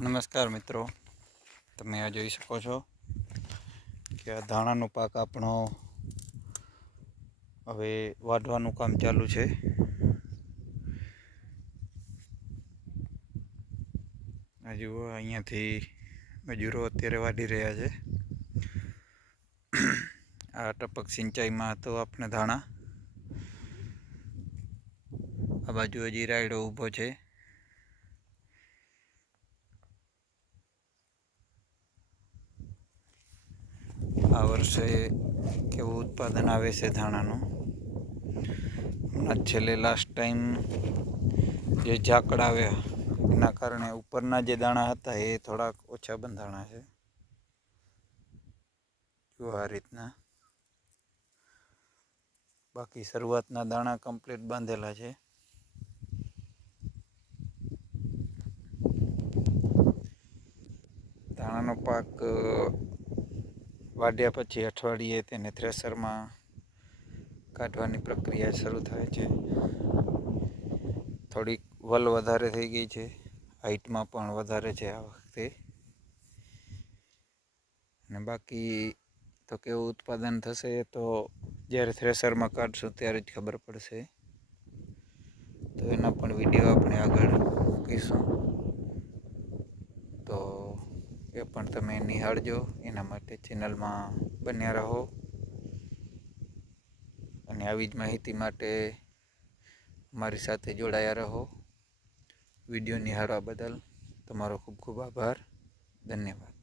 નમસ્કાર મિત્રો. તમે આ જોઈ શકો છો કે આ ધાણાનો પાક આપણો હવે વાઢવાનું કામ ચાલુ છે. જુઓ, અહીંયાથી મજૂરો અત્યારે વાઢી રહ્યા છે. આ ટપક સિંચાઈમાં હતો આપણે ધાણા. આ બાજુ હજી રાયડો ઊભો છે. આ વર્ષે કેવું ઉત્પાદન આવે છે ધાણાનું? હમણાં છેલ્લે લાસ્ટ ટાઈમ જે ઝાકળ આવ્યા, એના કારણે ઉપરના જે દાણા હતા એ થોડાક ઓછા બંધાણા છે. જો આ રીતના. બાકી શરૂઆતના દાણા કમ્પ્લીટ બાંધેલા છે. દાણાનો પાક વાઢ્યા પછી અઠવાડિયે તેને થ્રેસરમાં કાઢવાની પ્રક્રિયા શરૂ થાય છે. થોડીક વલ વધારે થઈ ગઈ છે. હાઇટમાં પણ વધારે છે આ વખતે. અને બાકી તો કેવું ઉત્પાદન થશે તો જ્યારે થ્રેસરમાં કાઢશું ત્યારે જ ખબર પડશે. તો એના પણ વીડિયો આપણે આગળ મૂકીશું. તો એ પણ તમે નિહાળજો. એના માટે ચેનલમાં બન્યા રહો. અને આવી જ માહિતી માટે મારી સાથે જોડાયા રહો. વીડિયો નિહાળવા બદલ તમારો ખૂબ ખૂબ આભાર. ધન્યવાદ.